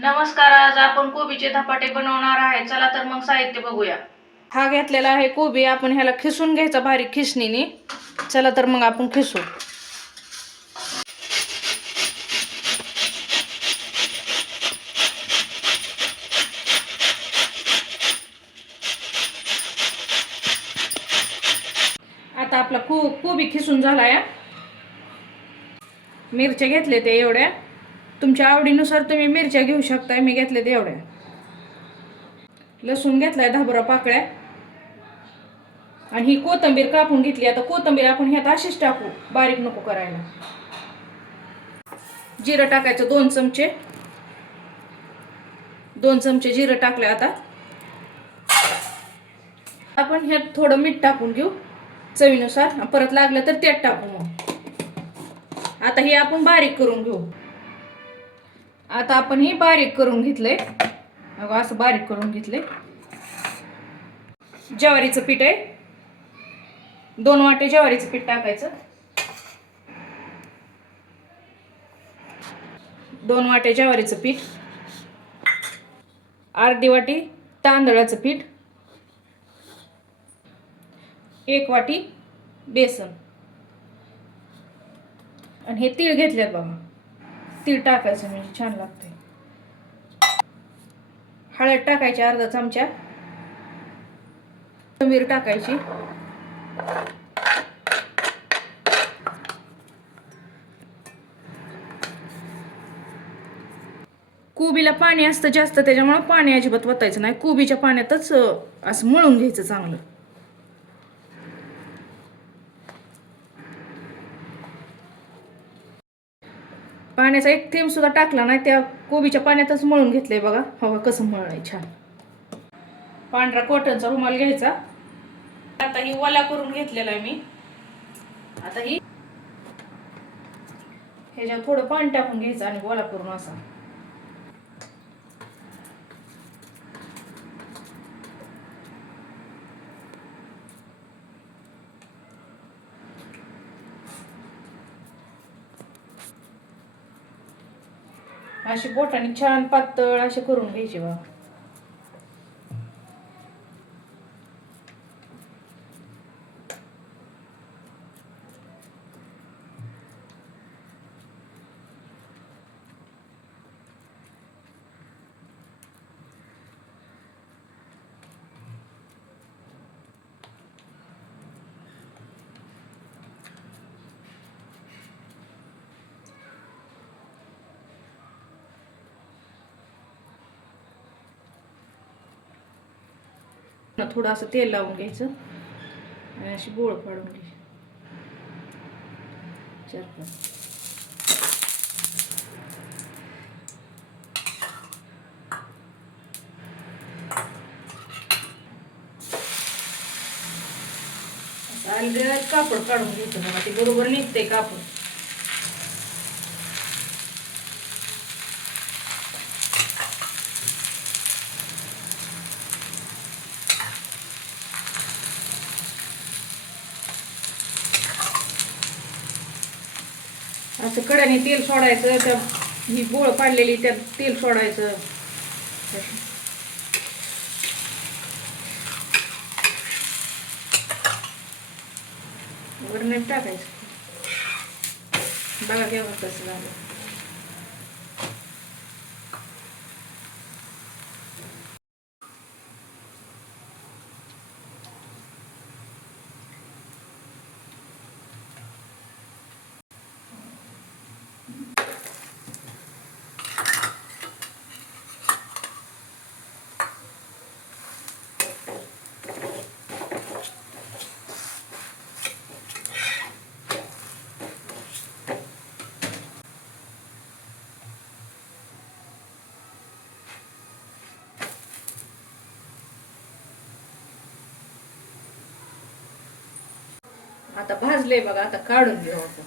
नमस्कार आज आपण कोबीचे धपाटे बनवणार आहे. चला तर मग साहित्य बघूया. हा घेतलेला आहे कोबी. आपण ह्याला खिसून घ्यायचा बारीक खिसणीने. चला तर मग आपण खिसू. आता आपला को कोबी खिसून झाला या मिरच्या घेतले ते एवढ्या. तुमच्या आवडीनुसार तुम्ही मिरच्या घेऊ शकताय मी घेतल्यात एवढ्या. लसूण घेतलाय दहा पाकळ्या. आणि ही कोथंबीर कापून घेतली आता कोथंबीर आपण ह्यात अशीच टाकू बारीक नको करायला. जिरं टाकायचं दोन चमचे. दोन चमचे जिरं टाकले आता. आपण ह्यात थोडं मीठ टाकून घेऊ चवीनुसार. परत लागलं तर तेच टाकू मग. आता हे आपण बारीक करून घेऊ. आता आपण हे बारीक करून घेतलंय. अगं असं बारीक करून घेतलंय. ज्वारीचं पीठ आहे. दोन वाटे ज्वारीचं पीठ टाकायचं. दोन वाटे ज्वारीचं पीठ. अर्धी वाटी तांदळाचं पीठ. एक वाटी बेसन. आणि हे तीळ घेतलेत बाबा तीळ टाकायचं म्हणजे छान लागते हळद टाकायची अर्धा चमचा. कोथिंबीर टाकायची. कोबीला पाणी असतं जास्त त्याच्यामुळे पाणी अजिबात वतायचं नाही. कोबीच्या पाण्यातच असं मळून घ्यायचं चांगलं. पाण्याचा एक थेंब सुद्धा टाकला नाही त्या कोबीच्या पाण्यातच मळून घेतलंय बघा. हवा कसं मळलंय छान. पांढरा कॉटनचा रुमाल घ्यायचा. आता ही वला करून घेतलेला आहे मी. आता ही ह्याच्यावर थोडं पाणी टाकून घ्यायचं आणि ओला करून असा. अशी बोटाने छान पातळ असे करून घ्यायची बा. थोडं असं तेल लावून घ्यायचं. आणि अशी गोळ पाडून घ्यायची चार पाच. कापड काढून घ्यायचं. बघा ते बरोबर निघते कापड. असं कड्याने तेल सोडायचं त्या ही गोळ पाडलेली त्यात तेल सोडायचं. वरण टाकायचं. बघा केव्हा कसं झालं. आता भाजले बघा आता काढून घेऊ आपण.